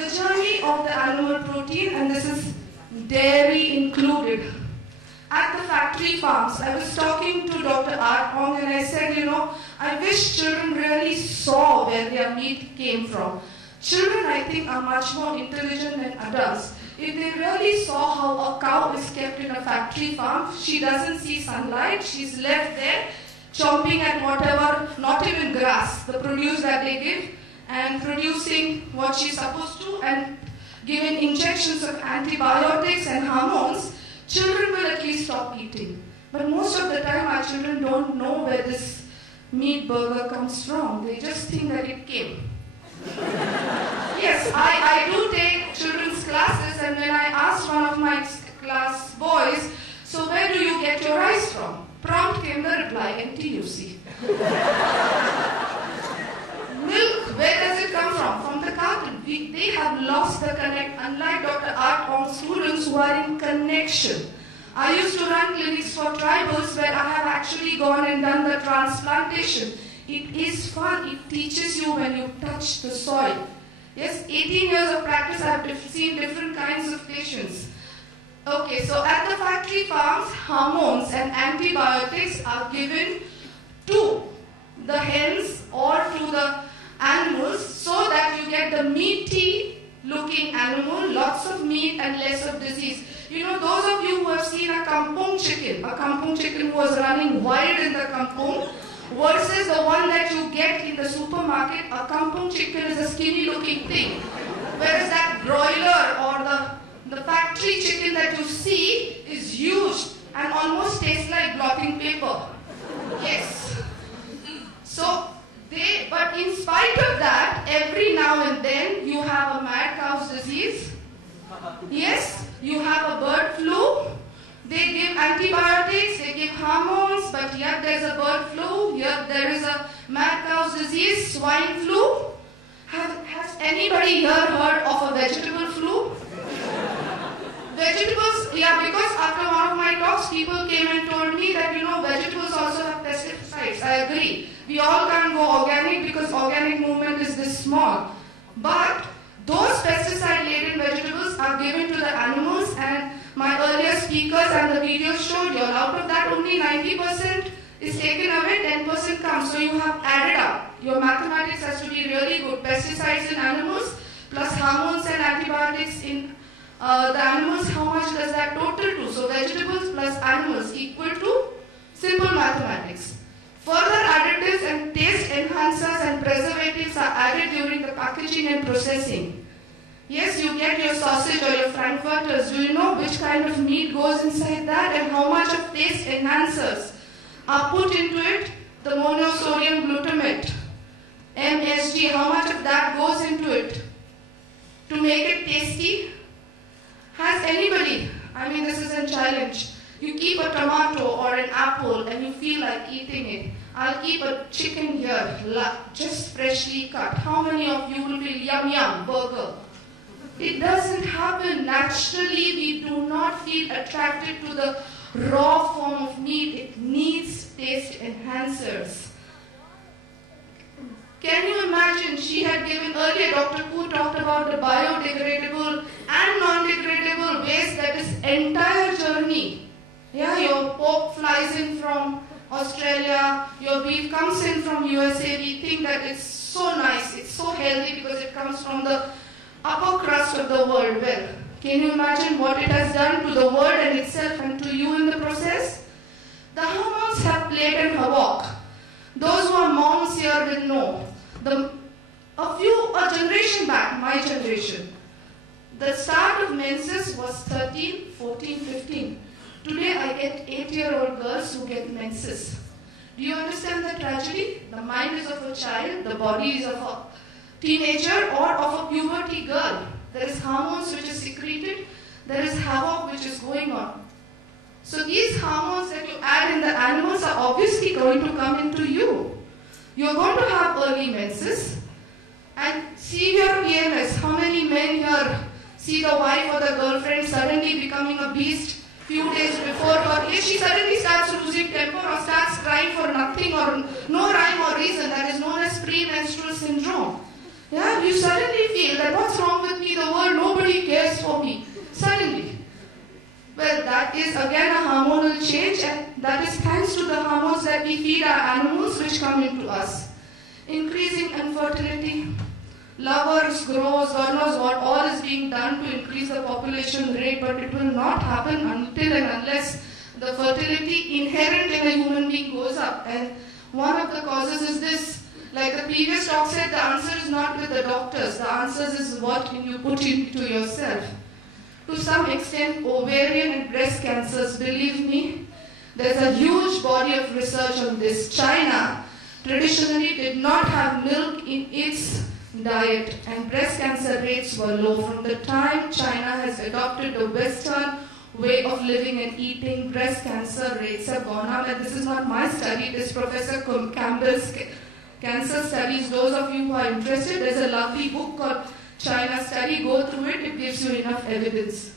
The journey of the animal protein, and this is dairy included. At the factory farms, I was talking to Dr. Ong and I said, I wish children really saw where their meat came from. Children, I think, are much more intelligent than adults. If they really saw how a cow is kept in a factory farm, she doesn't see sunlight, she's left there chomping at whatever, not even grass, the produce that they give, and producing what she's supposed to, and given injections of antibiotics and hormones, children will at least stop eating. But most of the time our children don't know where this meat burger comes from. They just think that it came. Yes, I do take children's classes, and when I asked one of my class boys, so where do you get your rice from? Prompt came the reply, NTUC. Milk, where does it come from? From the carton. They have lost the connect, unlike Dr. Ong students who are in connection. I used to run clinics for tribals where I have actually gone and done the transplantation. It is fun. It teaches you when you touch the soil. Yes, 18 years of practice, I have seen different kinds of patients. Okay, so at the factory farms, hormones and antibiotics are given to the hens or to the animals so that you get the meaty looking animal, lots of meat and less of disease. Those of you who have seen a kampung chicken who was running wild in the kampung, versus the one that you get in the supermarket, a kampung chicken is a skinny looking thing. Whereas that broiler or the factory chicken that you see is huge and almost tastes like blotting paper. Yes. But in spite of that, every now and then you have a mad cow's disease. Yes, you have a bird flu. They give antibiotics, they give hormones, but yet there's a bird flu, here there is a mad cow's disease, swine flu. Has anybody here heard of a vegetable flu? Vegetables, yeah, because after one of my talks, people came and told me that, vegetables also have pesticides. I agree. We all can't go organic because organic movement is this small. But those pesticide-laden vegetables are given to the animals, and my earlier speakers and the videos showed you, out of that only 90% is taken away, 10% comes. So you have added up. Your mathematics has to be really good. Pesticides in animals plus hormones and antibiotics in the animals, how much does that total to? So vegetables plus animals equal to simple mathematics. Further additives and taste enhancers and preservatives are added during the packaging and processing. Yes, you get your sausage or your frankfurters. Do you know which kind of meat goes inside that and how much of taste enhancers are put into it? The monosodium glutamate, MSG, how much of that goes into it to make it tasty? Has anybody, this is a challenge, you keep a tomato or an apple and you feel like eating it. I'll keep a chicken here, just freshly cut. How many of you will feel yum yum, burger? It doesn't happen. Naturally, we do not feel attracted to the raw form of meat. It needs taste enhancers. Can you imagine, she had given earlier, Dr. Koo talked about the biodegradable and non-degradable waste, that is entire journey. Yeah, your pork flies in from Australia, your beef comes in from USA, we think that it's so nice, it's so healthy because it comes from the upper crust of the world. Well, can you imagine what it has done to the world and itself and to you in the process? The hormones have played an havoc. Those who are moms here will know. A generation back, my generation, the start of menses was 13, 14, 15. Today I get 8-year-old girls who get menses. Do you understand the tragedy? The mind is of a child, the body is of a teenager or of a puberty girl. There is hormones which is secreted, there is havoc which is going on. So these hormones that you add in the animals are obviously going to come into you. You're going to have early menses and severe PMS. How many men here see the wife or the girlfriend suddenly becoming a beast few days before her? She suddenly starts losing temper or starts crying for nothing or no rhyme or reason. That is known as premenstrual syndrome. Yeah, you suddenly feel that what's wrong with me, the world, nobody cares for me. Suddenly. Well, that is again a hormonal change, and that is thanks to the hormones that we feed our animals which come into us. Increasing infertility, lovers, grows, God knows what, all is being done to increase the population rate, but it will not happen until and unless the fertility inherent in a human being goes up. And one of the causes is this. Like the previous talk said, the answer is not with the doctors. The answer is what you put into yourself. To some extent, ovarian and breast cancers, believe me, there's a huge body of research on this. China traditionally did not have milk in its diet, and breast cancer rates were low. From the time China has adopted the Western way of living and eating, breast cancer rates have gone up. And this is not my study, it is Professor Campbell's Cancer Studies. Those of you who are interested, there's a lovely book called China Study. Go through it, it gives you enough evidence.